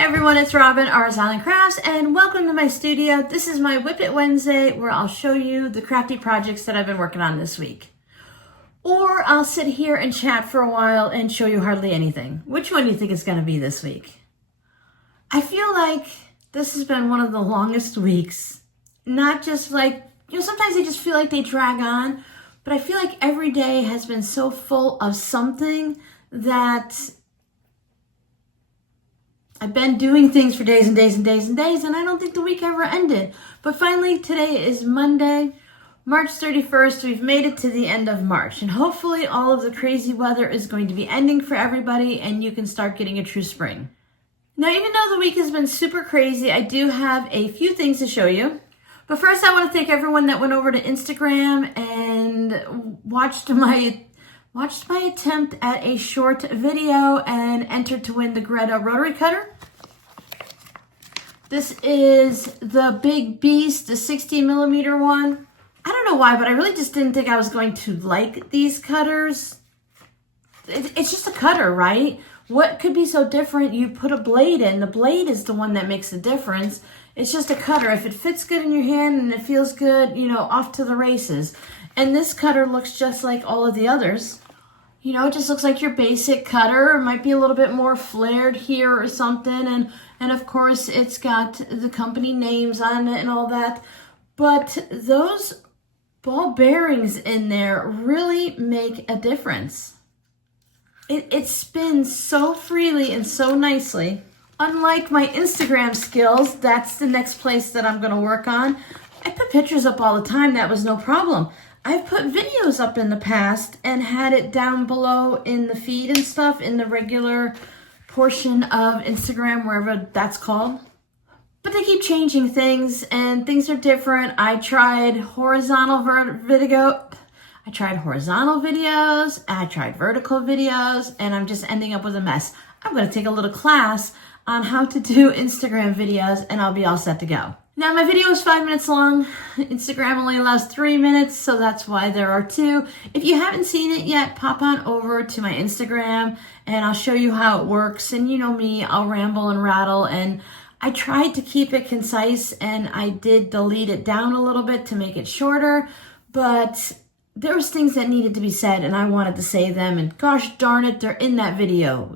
Everyone, it's Robin, Ars Island Crafts, and welcome to my studio. This is my WiP It Wednesday, where I'll show you the crafty projects that I've been working on this week. Or I'll sit here and chat for a while and show you hardly anything. Which one do you think it's going to be this week? I feel like this has been one of the longest weeks. Not just like, sometimes they just feel like they drag on, but I feel like every day has been so full of something that I've been doing things for days and days and days and days, and I don't think the week ever ended. But finally, today is Monday, March 31st. We've made it to the end of March, and hopefully all of the crazy weather is going to be ending for everybody, and you can start getting a true spring. Now, even though the week has been super crazy, I do have a few things to show you. But first, I want to thank everyone that went over to Instagram and watched my attempt at a short video and entered to win the Greta rotary cutter. This is the Big Beast, the 60mm one. I don't know why, but I really just didn't think I was going to like these cutters. It's just a cutter, right? What could be so different? You put a blade in. The blade is the one that makes the difference. It's just a cutter. If it fits good in your hand and it feels good, off to the races. And this cutter looks just like all of the others. It just looks like your basic cutter. It might be a little bit more flared here or something. And of course, it's got the company names on it and all that. But those ball bearings in there really make a difference. It spins so freely and so nicely. Unlike my Instagram skills, that's the next place that I'm going to work on. I put pictures up all the time. That was no problem. I've put videos up in the past and had it down below in the feed and stuff, in the regular portion of Instagram, wherever that's called. But they keep changing things and things are different. I tried horizontal videos, I tried vertical videos, and I'm just ending up with a mess. I'm going to take a little class on how to do Instagram videos and I'll be all set to go. Now, my video is 5 minutes long. Instagram only allows 3 minutes, so that's why there are 2. If you haven't seen it yet, pop on over to my Instagram and I'll show you how it works. And you know me, I'll ramble and rattle, and I tried to keep it concise and I did delete it down a little bit to make it shorter, but there was things that needed to be said and I wanted to say them, and gosh darn it, they're in that video.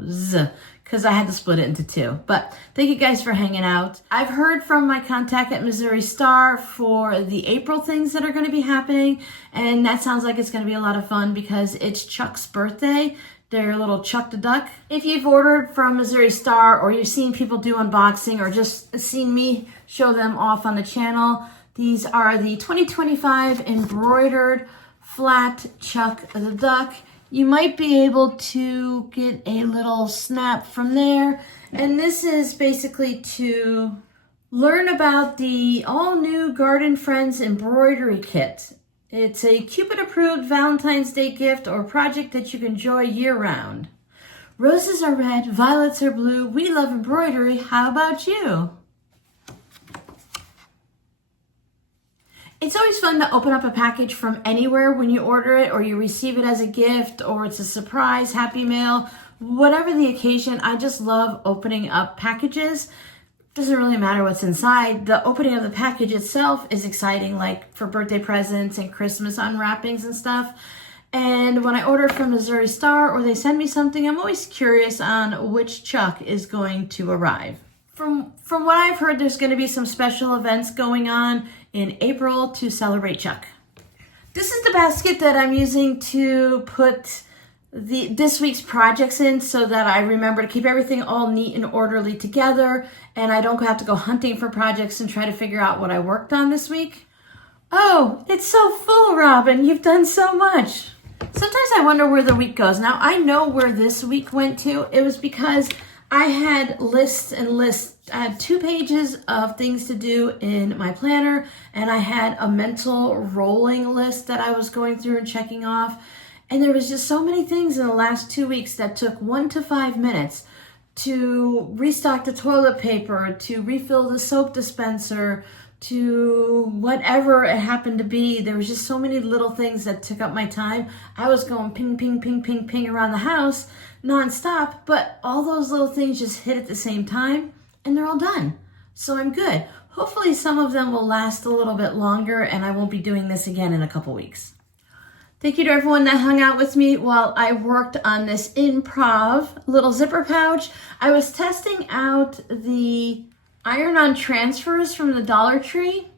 Because I had to split it into 2. But thank you guys for hanging out. I've heard from my contact at Missouri Star for the April things that are going to be happening, and that sounds like it's going to be a lot of fun because it's Chuck's birthday. Their little Chuck the Duck. If you've ordered from Missouri Star, or you've seen people do unboxing, or just seen me show them off on the channel, these are the 2025 embroidered flat Chuck the Duck. You might be able to get a little snap from there. And this is basically to learn about the all-new Garden Friends embroidery kit. It's a Cupid-approved Valentine's Day gift or project that you can enjoy year-round. Roses are red, violets are blue. We love embroidery. How about you? It's always fun to open up a package from anywhere when you order it, or you receive it as a gift, or it's a surprise, happy mail, whatever the occasion. I just love opening up packages. Doesn't really matter what's inside. The opening of the package itself is exciting, like for birthday presents and Christmas unwrappings and stuff. And when I order from Missouri Star or they send me something, I'm always curious on which Chuck is going to arrive. From what I've heard, there's going to be some special events going on in April to celebrate Chuck. This is the basket that I'm using to put this week's projects in, so that I remember to keep everything all neat and orderly together, and I don't have to go hunting for projects and try to figure out what I worked on this week. Oh, it's so full, Robin. You've done so much. Sometimes I wonder where the week goes. Now, I know where this week went to. It was because I had lists and lists. I had 2 pages of things to do in my planner, and I had a mental rolling list that I was going through and checking off. And there was just so many things in the last 2 weeks that took 1 to 5 minutes to restock the toilet paper, to refill the soap dispenser, to whatever it happened to be. There was just so many little things that took up my time. I was going ping, ping, ping, ping, ping around the house nonstop, but all those little things just hit at the same time. and they're all done. So I'm good. Hopefully some of them will last a little bit longer and I won't be doing this again in a couple weeks. Thank you to everyone that hung out with me while I worked on this improv little zipper pouch. I was testing out the iron-on transfers from the Dollar Tree.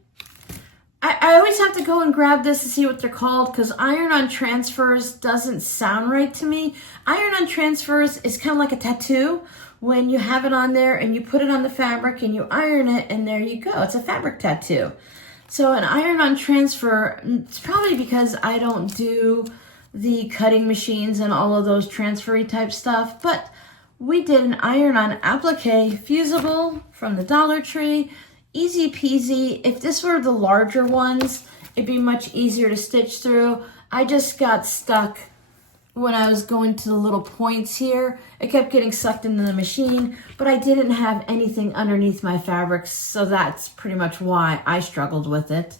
I always have to go and grab this to see what they're called because iron-on transfers doesn't sound right to me. Iron-on transfers is kind of like a tattoo when you have it on there and you put it on the fabric and you iron it and there you go. It's a fabric tattoo. So an iron-on transfer, it's probably because I don't do the cutting machines and all of those transfery type stuff, but we did an iron-on applique fusible from the Dollar Tree. Easy peasy. If this were the larger ones, it'd be much easier to stitch through. I just got stuck when I was going to the little points here. It kept getting sucked into the machine, but I didn't have anything underneath my fabrics, so that's pretty much why I struggled with it.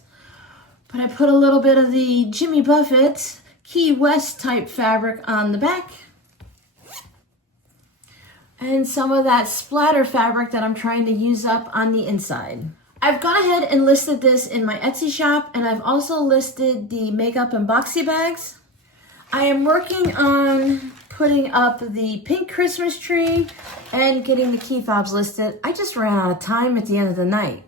But I put a little bit of the Jimmy Buffett Key West type fabric on the back, and some of that splatter fabric that I'm trying to use up on the inside. I've gone ahead and listed this in my Etsy shop, and I've also listed the makeup and boxy bags. I am working on putting up the pink Christmas tree and getting the key fobs listed. I just ran out of time at the end of the night.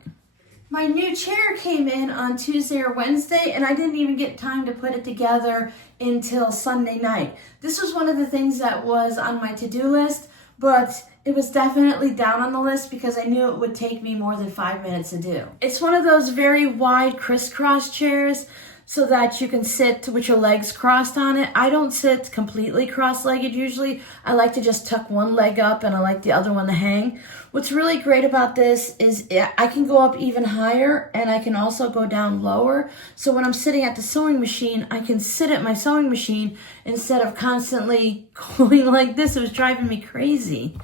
My new chair came in on Tuesday or Wednesday, and I didn't even get time to put it together until Sunday night. This was one of the things that was on my to-do list, but it was definitely down on the list because I knew it would take me more than 5 minutes to do. It's one of those very wide crisscross chairs so that you can sit with your legs crossed on it. I don't sit completely cross-legged usually. I like to just tuck one leg up and I like the other one to hang. What's really great about this is I can go up even higher and I can also go down lower. So when I'm sitting at the sewing machine, I can sit at my sewing machine instead of constantly going like this. It was driving me crazy.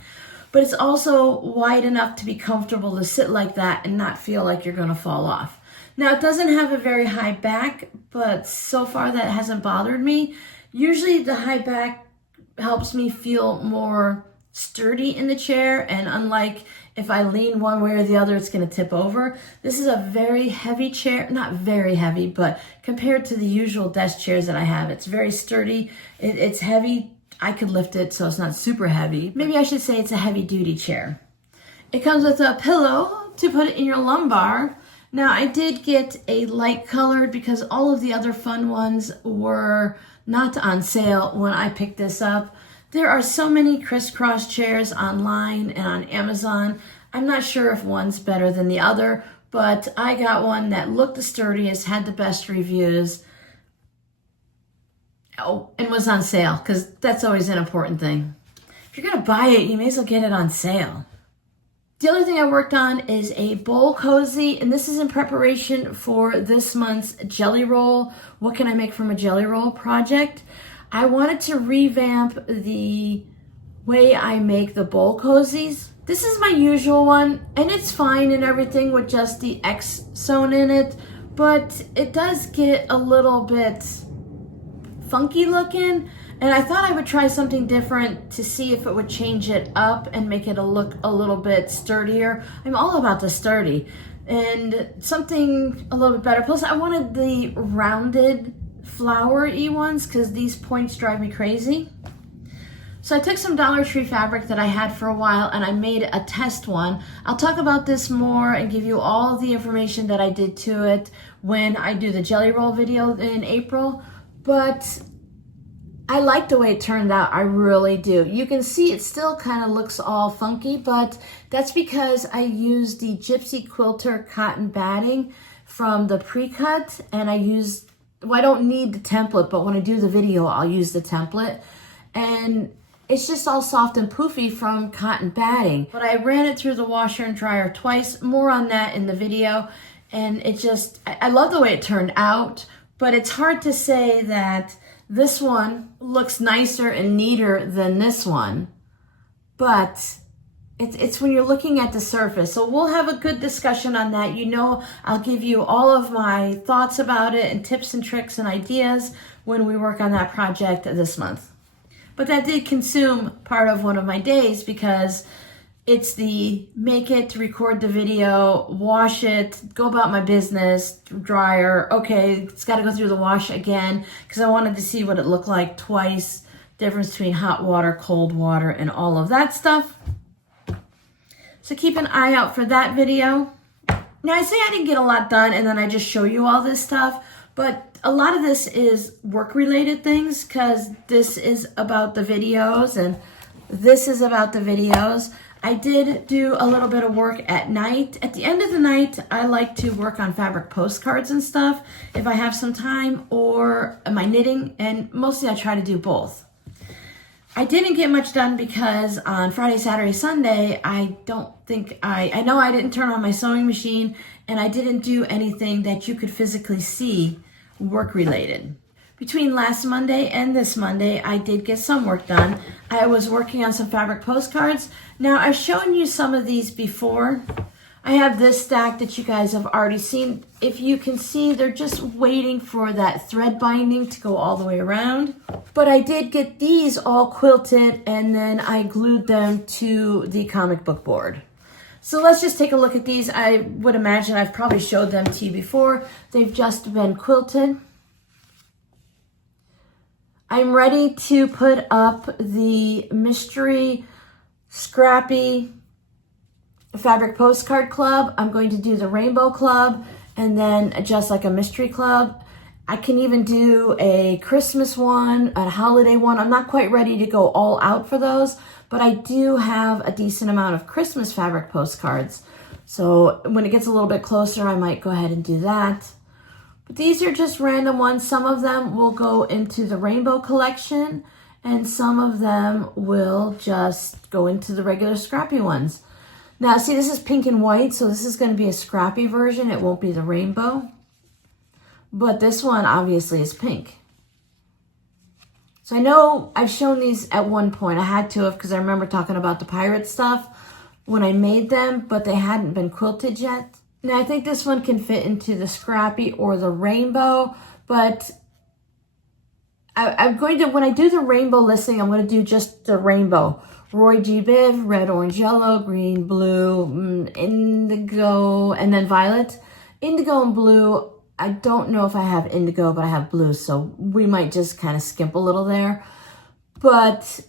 But it's also wide enough to be comfortable to sit like that and not feel like you're gonna fall off. Now it doesn't have a very high back, but so far that hasn't bothered me. Usually the high back helps me feel more sturdy in the chair, and unlike if I lean one way or the other, it's gonna tip over. This is a very heavy chair, not very heavy, but compared to the usual desk chairs that I have, it's very sturdy. It's heavy. I could lift it so it's not super heavy. Maybe I should say it's a heavy duty chair. It comes with a pillow to put it in your lumbar. Now I did get a light colored because all of the other fun ones were not on sale when I picked this up. There are so many crisscross chairs online and on Amazon. I'm not sure if one's better than the other, but I got one that looked the sturdiest, had the best reviews, and was on sale, because that's always an important thing. If you're gonna buy it, you may as well get it on sale. The other thing I worked on is a bowl cozy, and this is in preparation for this month's jelly roll. What can I make from a jelly roll project? I wanted to revamp the way I make the bowl cozies. This is my usual one, and it's fine and everything with just the X sewn in it, but it does get a little bit funky looking, and I thought I would try something different to see if it would change it up and make it look a little bit sturdier. I'm all about the sturdy and something a little bit better. Plus I wanted the rounded flower-y ones because these points drive me crazy. So I took some Dollar Tree fabric that I had for a while and I made a test one. I'll talk about this more and give you all the information that I did to it when I do the jelly roll video in April. But I like the way it turned out, I really do. You can see it still kind of looks all funky, but that's because I used the Gypsy Quilter cotton batting from the pre-cut, and I don't need the template, but when I do the video, I'll use the template. And it's just all soft and poofy from cotton batting. But I ran it through the washer and dryer twice, more on that in the video, and I love the way it turned out, but it's hard to say that this one looks nicer and neater than this one, but it's when you're looking at the surface. So we'll have a good discussion on that. You know, I'll give you all of my thoughts about it and tips and tricks and ideas when we work on that project this month. But that did consume part of one of my days because It's the make it, record the video, wash it, go about my business, dryer. Okay, it's got to go through the wash again because I wanted to see what it looked like twice. Difference between hot water, cold water, and all of that stuff. So keep an eye out for that video. Now I say I didn't get a lot done and then I just show you all this stuff, but a lot of this is work related things because this is about the videos and this is about the videos. I did do a little bit of work at night. At the end of the night, I like to work on fabric postcards and stuff if I have some time, or my knitting, and mostly I try to do both. I didn't get much done because on Friday, Saturday, Sunday, I know I didn't turn on my sewing machine and I didn't do anything that you could physically see work related. Between last Monday and this Monday, I did get some work done. I was working on some fabric postcards. Now, I've shown you some of these before. I have this stack that you guys have already seen. If you can see, they're just waiting for that thread binding to go all the way around. But I did get these all quilted and then I glued them to the comic book board. So let's just take a look at these. I would imagine I've probably showed them to you before. They've just been quilted. I'm ready to put up the mystery scrappy fabric postcard club. I'm going to do the rainbow club and then just like a mystery club. I can even do a Christmas one, a holiday one. I'm not quite ready to go all out for those, but I do have a decent amount of Christmas fabric postcards. So when it gets a little bit closer, I might go ahead and do that. But these are just random ones. Some of them will go into the rainbow collection and some of them will just go into the regular scrappy ones. Now, see, this is pink and white, so this is going to be a scrappy version. It won't be the rainbow. But this one obviously is pink. So I know I've shown these at one point. I had to have because I remember talking about the pirate stuff when I made them, but they hadn't been quilted yet. Now, I think this one can fit into the scrappy or the rainbow, but I'm going to, when I do the rainbow listing, I'm going to do just the rainbow. Roy G. Biv, red, orange, yellow, green, blue, indigo, and then violet. Indigo and blue, I don't know if I have indigo, but I have blue, so we might just kind of skimp a little there. But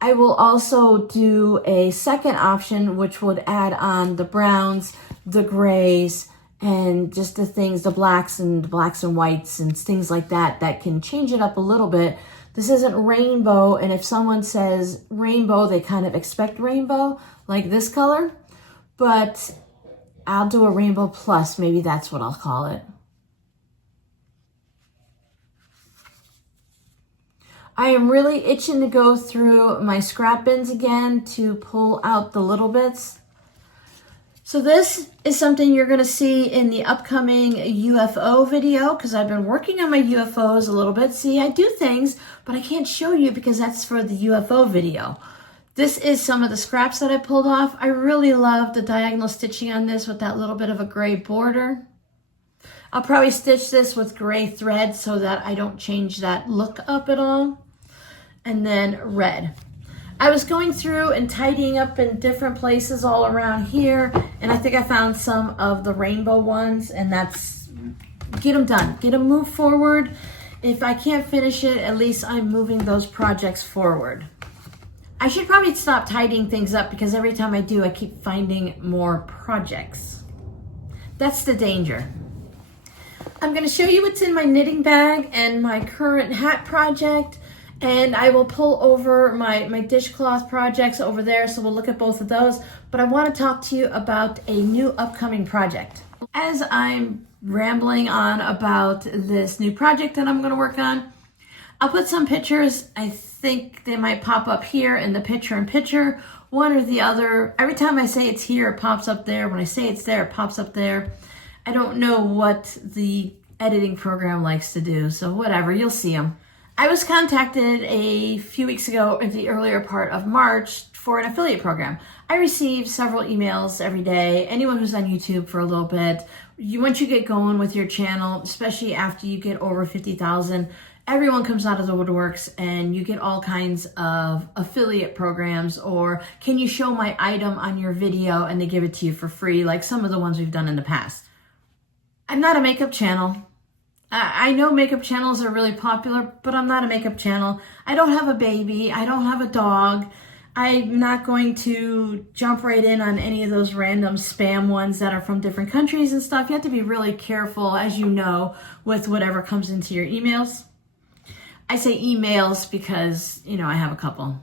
I will also do a second option, which would add on the browns, the grays, and just the things, the blacks and whites and things like that, that can change it up a little bit. This isn't rainbow, and if someone says rainbow, they kind of expect rainbow, like this color, but I'll do a rainbow plus, maybe that's what I'll call it. I am really itching to go through my scrap bins again to pull out the little bits. So this is something you're going to see in the upcoming UFO video because I've been working on my UFOs a little bit. See, I do things, but I can't show you because that's for the UFO video. This is some of the scraps that I pulled off. I really love the diagonal stitching on this with that little bit of a gray border. I'll probably stitch this with gray thread so that I don't change that look up at all. And then red. I was going through and tidying up in different places all around here, and I think I found some of the rainbow ones, and that's, get them done, get them moved forward. If I can't finish it, at least I'm moving those projects forward. I should probably stop tidying things up because every time I do, I keep finding more projects. That's the danger. I'm going to show you what's in my knitting bag and my current hat project. And I will pull over my dishcloth projects over there, so we'll look at both of those. But I want to talk to you about a new upcoming project. As I'm rambling on about this new project that I'm going to work on, I'll put some pictures. I think they might pop up here in the picture-in-picture, one or the other. Every time I say it's here, it pops up there. When I say it's there, it pops up there. I don't know what the editing program likes to do, so whatever, you'll see them. I was contacted a few weeks ago in the earlier part of March for an affiliate program. I receive several emails every day. Anyone who's on YouTube for a little bit, once you get going with your channel, especially after you get over 50,000, everyone comes out of the woodworks and you get all kinds of affiliate programs, or can you show my item on your video and they give it to you for free, like some of the ones we've done in the past. I'm not a makeup channel. I know makeup channels are really popular, but I'm not a makeup channel. I don't have a baby. I don't have a dog. I'm not going to jump right in on any of those random spam ones that are from different countries and stuff. You have to be really careful, as you know, with whatever comes into your emails. I say emails because, you know, I have a couple.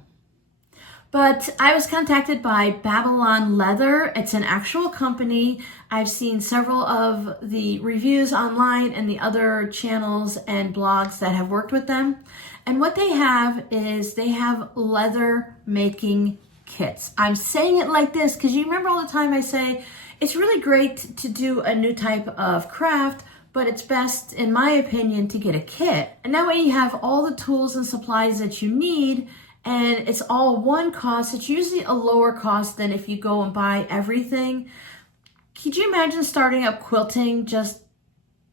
But I was contacted by Babylon Leather. It's an actual company. I've seen several of the reviews online and the other channels and blogs that have worked with them. And what they have is they have leather making kits. I'm saying it like this because you remember all the time I say it's really great to do a new type of craft, but it's best, in my opinion, to get a kit. And that way you have all the tools and supplies that you need, and it's all one cost. It's usually a lower cost than if you go and buy everything. Could you imagine starting up quilting? Just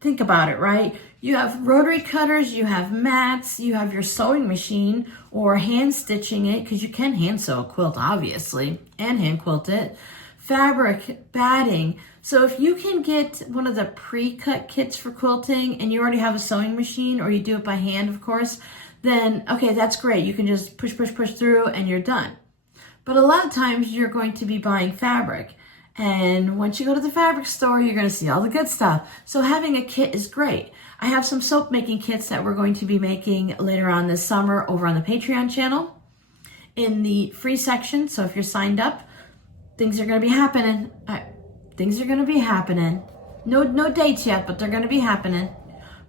think about it, right? You have rotary cutters, you have mats, you have your sewing machine or hand stitching it, because you can hand sew a quilt, obviously, and hand quilt it. Fabric, batting. So if you can get one of the pre-cut kits for quilting and you already have a sewing machine, or you do it by hand, of course, then okay, that's great. You can just push through and you're done. But a lot of times you're going to be buying fabric. And once you go to the fabric store, you're going to see all the good stuff. So having a kit is great. I have some soap making kits that we're going to be making later on this summer over on the Patreon channel in the free section. So if you're signed up, things are going to be happening. Things are going to be happening. No dates yet, but they're going to be happening.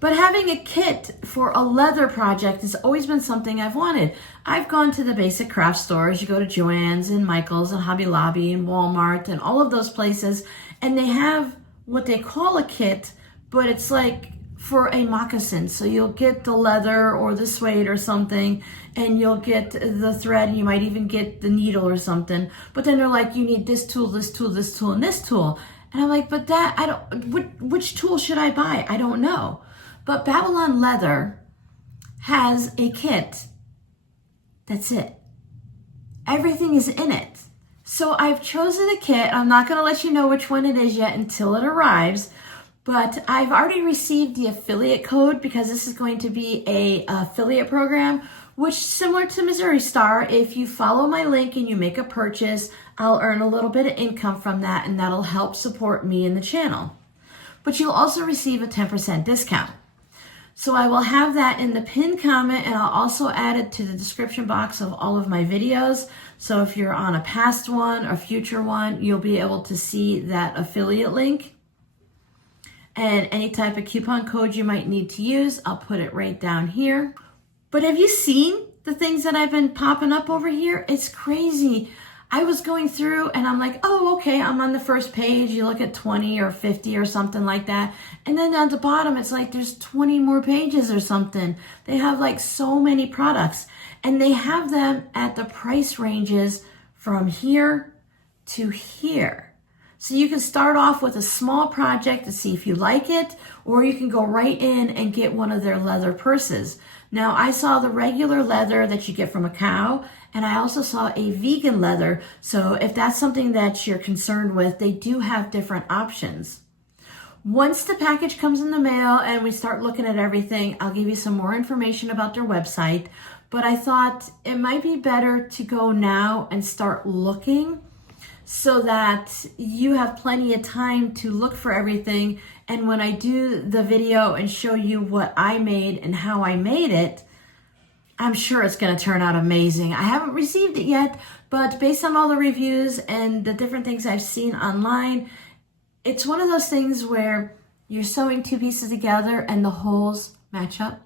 But having a kit for a leather project has always been something I've wanted. I've gone to the basic craft stores. You go to Joann's and Michael's and Hobby Lobby and Walmart and all of those places, and they have what they call a kit, but it's like for a moccasin. So you'll get the leather or the suede or something, and you'll get the thread, and you might even get the needle or something. But then they're like, you need this tool, this tool, this tool, and this tool. And I'm like, but that, I don't, which tool should I buy? I don't know. But Babylon Leather has a kit. That's it. Everything is in it. So I've chosen a kit. I'm not going to let you know which one it is yet until it arrives. But I've already received the affiliate code, because this is going to be a affiliate program, which, similar to Missouri Star, if you follow my link and you make a purchase, I'll earn a little bit of income from that, and that'll help support me and the channel. But you'll also receive a 10% discount. So I will have that in the pinned comment, and I'll also add it to the description box of all of my videos. So if you're on a past one or future one, you'll be able to see that affiliate link. And any type of coupon code you might need to use, I'll put it right down here. But have you seen the things that I've been popping up over here? It's crazy. I was going through and I'm like, oh, okay, I'm on the first page. You look at 20 or 50 or something like that. And then at the bottom, it's like there's 20 more pages or something. They have like so many products, and they have them at the price ranges from here to here. So you can start off with a small project to see if you like it, or you can go right in and get one of their leather purses. Now, I saw the regular leather that you get from a cow, and I also saw a vegan leather. So if that's something that you're concerned with, they do have different options. Once the package comes in the mail and we start looking at everything, I'll give you some more information about their website. But I thought it might be better to go now and start looking, so that you have plenty of time to look for everything. And when I do the video and show you what I made and how I made it, I'm sure it's going to turn out amazing. I haven't received it yet, but based on all the reviews and the different things I've seen online, it's one of those things where you're sewing two pieces together and the holes match up.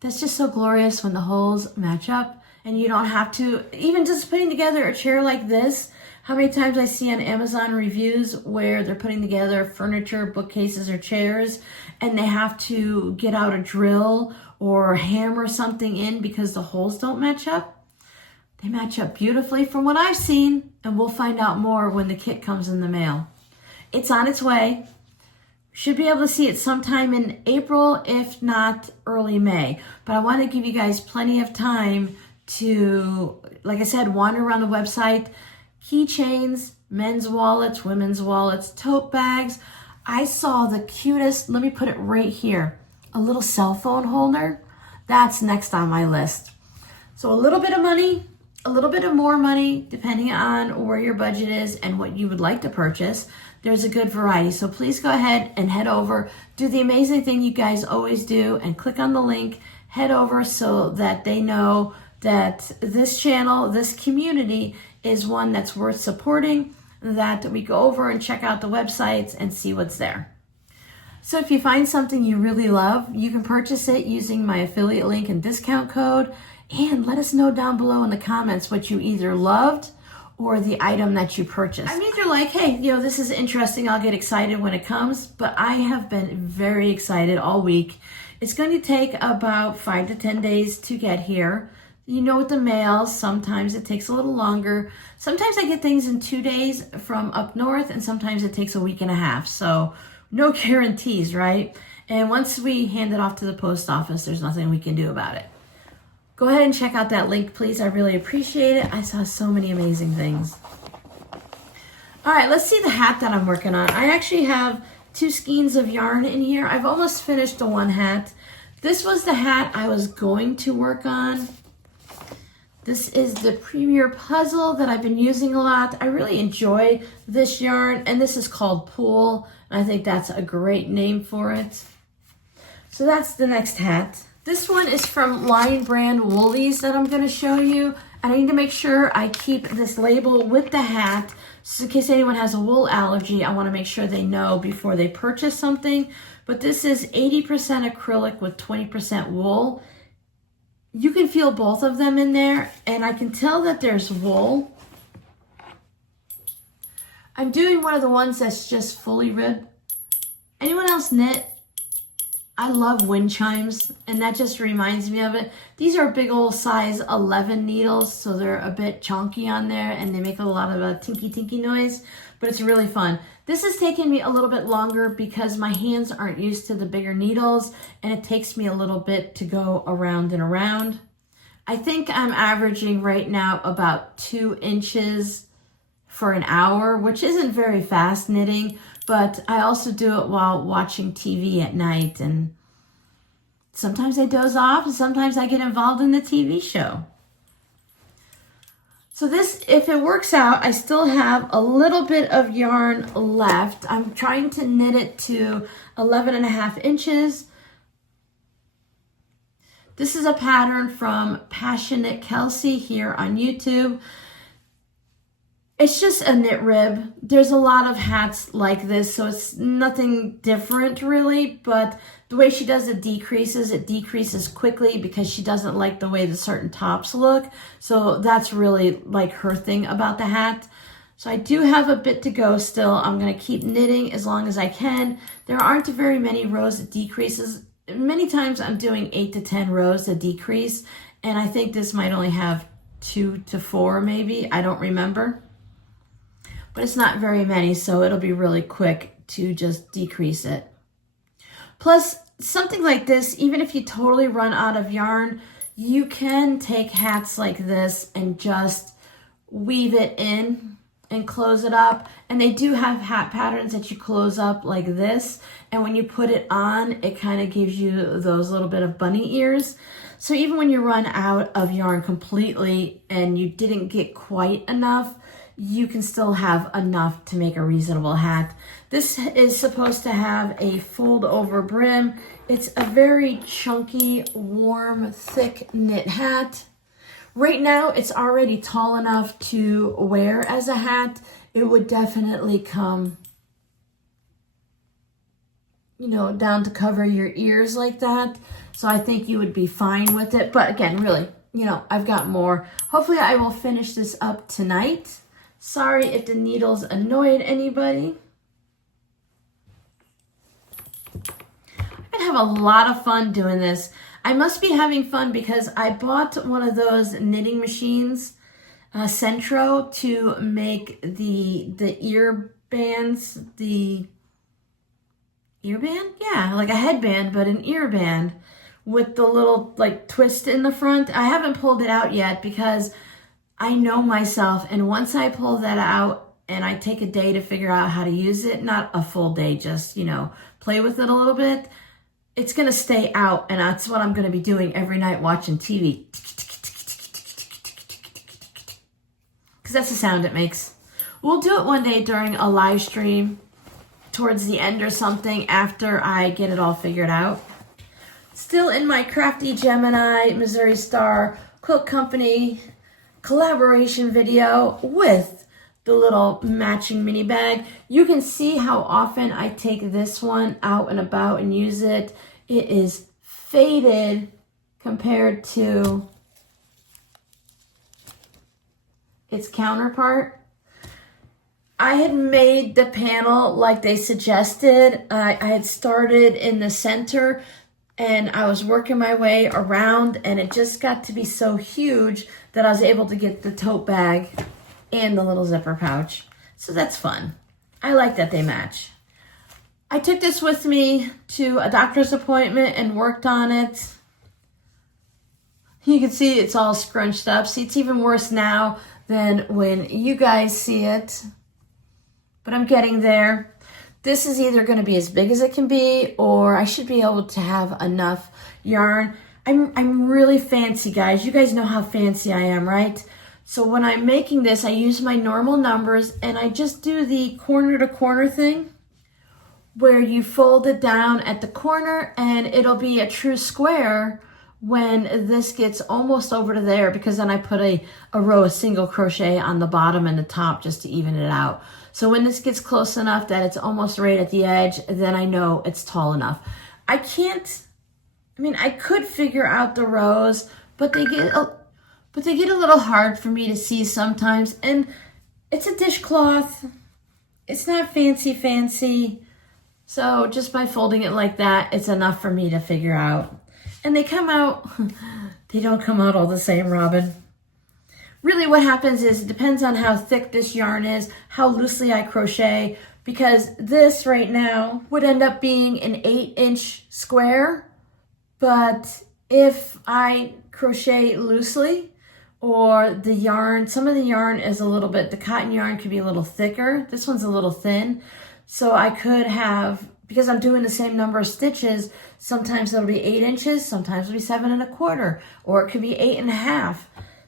That's just so glorious when the holes match up, and you don't have to, even just putting together a chair like this. How many times I see on Amazon reviews where they're putting together furniture, bookcases, or chairs, and they have to get out a drill or hammer something in because the holes don't match up? They match up beautifully from what I've seen, and we'll find out more when the kit comes in the mail. It's on its way. Should be able to see it sometime in April, if not early May. But I want to give you guys plenty of time to, like I said, wander around the website. Keychains, men's wallets, women's wallets, tote bags. I saw the cutest, let me put it right here, a little cell phone holder. That's next on my list. So a little bit of money, a little bit of more money, depending on where your budget is and what you would like to purchase. There's a good variety. So please go ahead and head over, do the amazing thing you guys always do, and click on the link, head over so that they know that this channel, this community is one that's worth supporting, that we go over and check out the websites and see what's there. So if you find something you really love, you can purchase it using my affiliate link and discount code, and let us know down below in the comments what you either loved or the item that you purchased. I mean, you're like, hey, this is interesting. I'll get excited when it comes, but I have been very excited all week. It's going to take about 5 to 10 days to get here. With the mail, sometimes it takes a little longer. Sometimes I get things in 2 days from up north, and sometimes it takes a week and a half. So no guarantees, right? And once we hand it off to the post office, there's nothing we can do about it. Go ahead and check out that link, please. I really appreciate it. I saw so many amazing things. All right, let's see the hat that I'm working on. I actually have 2 skeins of yarn in here. I've almost finished the one hat. This was the hat I was going to work on. This is the Premier Puzzle that I've been using a lot. I really enjoy this yarn, and this is called Pool. I think that's a great name for it. So that's the next hat. This one is from Lion Brand Woolies that I'm going to show you. And I need to make sure I keep this label with the hat. So in case anyone has a wool allergy, I want to make sure they know before they purchase something. But this is 80% acrylic with 20% wool. You can feel both of them in there, and I can tell that there's wool. I'm doing one of the ones that's just fully ribbed. Anyone else knit? I love wind chimes, and that just reminds me of it. These are big old size 11 needles, so they're a bit chunky on there, and they make a lot of a tinky noise, but it's really fun. This has taken me a little bit longer because my hands aren't used to the bigger needles, and it takes me a little bit to go around and around. I think I'm averaging right now about 2 inches for an hour, which isn't very fast knitting, but I also do it while watching TV at night, and sometimes I doze off, and sometimes I get involved in the TV show. So this, if it works out, I still have a little bit of yarn left. I'm trying to knit it to 11.5 inches. This is a pattern from Passionate Kelsey here on YouTube. It's just a knit rib. There's a lot of hats like this, so it's nothing different really, but the way she does it decreases quickly because she doesn't like the way the certain tops look. So that's really like her thing about the hat. So I do have a bit to go still. I'm gonna keep knitting as long as I can. There aren't very many rows that decreases. Many times I'm doing 8 to 10 rows that decrease, and I think this might only have 2 to 4 maybe, I don't remember. But it's not very many, so it'll be really quick to just decrease it. Plus, something like this, even if you totally run out of yarn, you can take hats like this and just weave it in and close it up. And they do have hat patterns that you close up like this. And when you put it on, it kind of gives you those little bit of bunny ears. So even when you run out of yarn completely and you didn't get quite enough, you can still have enough to make a reasonable hat. This is supposed to have a fold over brim. It's a very chunky, warm, thick knit hat. Right now, it's already tall enough to wear as a hat. It would definitely come, down to cover your ears like that. So I think you would be fine with it. But again, really, I've got more. Hopefully I will finish this up tonight. Sorry if the needles annoyed anybody. I'm gonna have a lot of fun doing this. I must be having fun because I bought one of those knitting machines, Centro, to make the ear bands, the earband? Yeah, like a headband, but an earband with the little like twist in the front. I haven't pulled it out yet because I know myself, and once I pull that out and I take a day to figure out how to use it, not a full day, just, you know, play with it a little bit, it's going to stay out, and that's what I'm going to be doing every night watching TV. Because that's the sound it makes. We'll do it one day during a live stream towards the end or something after I get it all figured out. Still in my Crafty Gemini Missouri Star Quilt Company collaboration video with the little matching mini bag. You can see how often I take this one out and about and use it. It is faded compared to its counterpart. I had made the panel like they suggested. I had started in the center and I was working my way around, and it just got to be so huge that I was able to get the tote bag and the little zipper pouch. So that's fun. I like that they match. I took this with me to a doctor's appointment and worked on it. You can see it's all scrunched up. See, it's even worse now than when you guys see it. But I'm getting there. This is either going to be as big as it can be, or I should be able to have enough yarn. I'm really fancy, guys. You guys know how fancy I am, right? So when I'm making this, I use my normal numbers, and I just do the corner to corner thing, where you fold it down at the corner, and it'll be a true square when this gets almost over to there, because then I put a row of single crochet on the bottom and the top just to even it out. So when this gets close enough that it's almost right at the edge, then I know it's tall enough. I could figure out the rows, but they get a little hard for me to see sometimes. And it's a dishcloth. It's not fancy. So just by folding it like that, it's enough for me to figure out. And they come out, they don't come out all the same, Robin. Really what happens is it depends on how thick this yarn is, how loosely I crochet, because this right now would end up being an 8-inch square. But if I crochet loosely, or the yarn, some of the yarn is a little bit, the cotton yarn could be a little thicker. This one's a little thin. So I could have, because I'm doing the same number of stitches, sometimes it'll be 8 inches, sometimes it'll be 7 1/4, or it could be 8 1/2.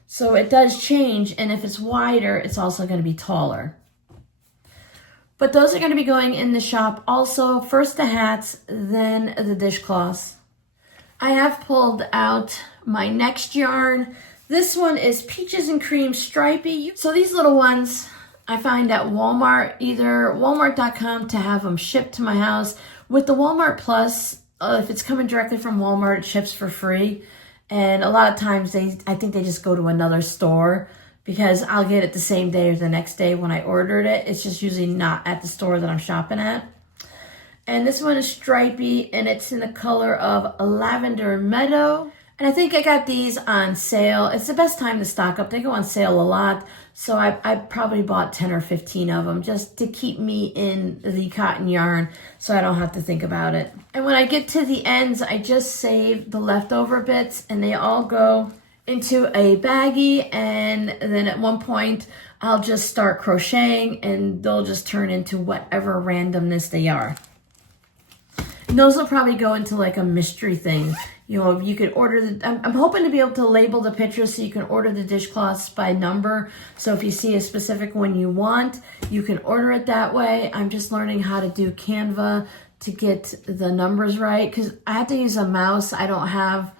So it does change, and if it's wider, it's also going to be taller. But those are going to be going in the shop also. First the hats, then the dishcloths. I have pulled out my next yarn. This one is Peaches and Cream Stripey. So these little ones I find at Walmart, either walmart.com to have them shipped to my house. With the Walmart Plus, if it's coming directly from Walmart, it ships for free. And a lot of times I think they just go to another store, because I'll get it the same day or the next day when I ordered it. It's just usually not at the store that I'm shopping at. And this one is stripy, and it's in the color of Lavender Meadow. And I think I got these on sale. It's the best time to stock up. They go on sale a lot. So I probably bought 10 or 15 of them just to keep me in the cotton yarn so I don't have to think about it. And when I get to the ends, I just save the leftover bits, and they all go into a baggie. And then at one point, I'll just start crocheting, and they'll just turn into whatever randomness they are. And those will probably go into like a mystery thing. You know, you could order I'm hoping to be able to label the pictures so you can order the dishcloths by number. So if you see a specific one you want, you can order it that way. I'm just learning how to do Canva to get the numbers right, because I have to use a mouse. I don't have,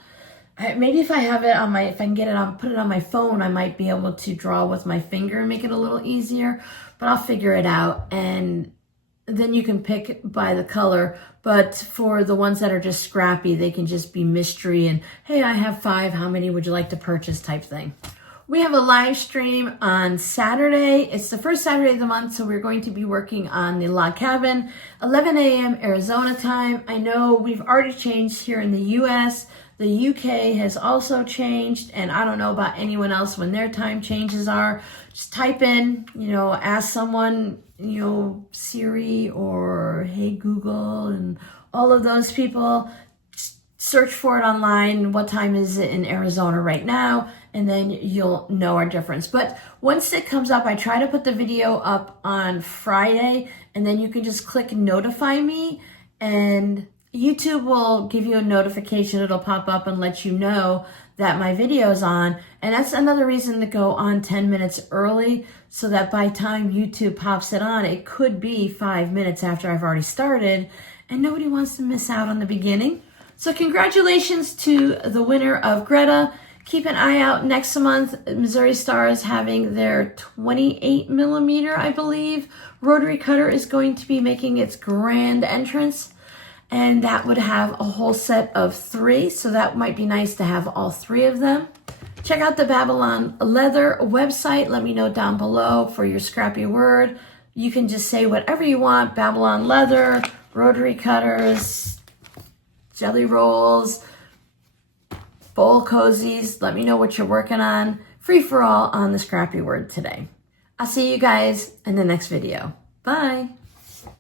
maybe if I have it on if I can get it on, put it on my phone, I might be able to draw with my finger and make it a little easier, but I'll figure it out. And then you can pick by the color. But for the ones that are just scrappy, they can just be mystery and, hey, I have 5, how many would you like to purchase type thing. We have a live stream on Saturday. It's the first Saturday of the month, so we're going to be working on the log cabin, 11 a.m. Arizona time. I know we've already changed here in the U.S. The UK has also changed, and I don't know about anyone else when their time changes are. Just type in, ask someone you know, Siri or Hey Google and all of those people. Search for it online. What time is it in Arizona right now? And then you'll know our difference. But once it comes up, I try to put the video up on Friday, and then you can just click notify me, and YouTube will give you a notification. It'll pop up and let you know that my video is on. And that's another reason to go on 10 minutes early, so that by the time YouTube pops it on, it could be 5 minutes after I've already started, and nobody wants to miss out on the beginning. So congratulations to the winner of Greta. Keep an eye out next month. Missouri Star is having their 28 millimeter, I believe, rotary cutter is going to be making its grand entrance. And that would have a whole set of 3. So that might be nice to have all 3 of them. Check out the Babylon Leather website. Let me know down below for your scrappy word. You can just say whatever you want. Babylon Leather, rotary cutters, jelly rolls, bowl cozies. Let me know what you're working on. Free for all on the scrappy word today. I'll see you guys in the next video. Bye.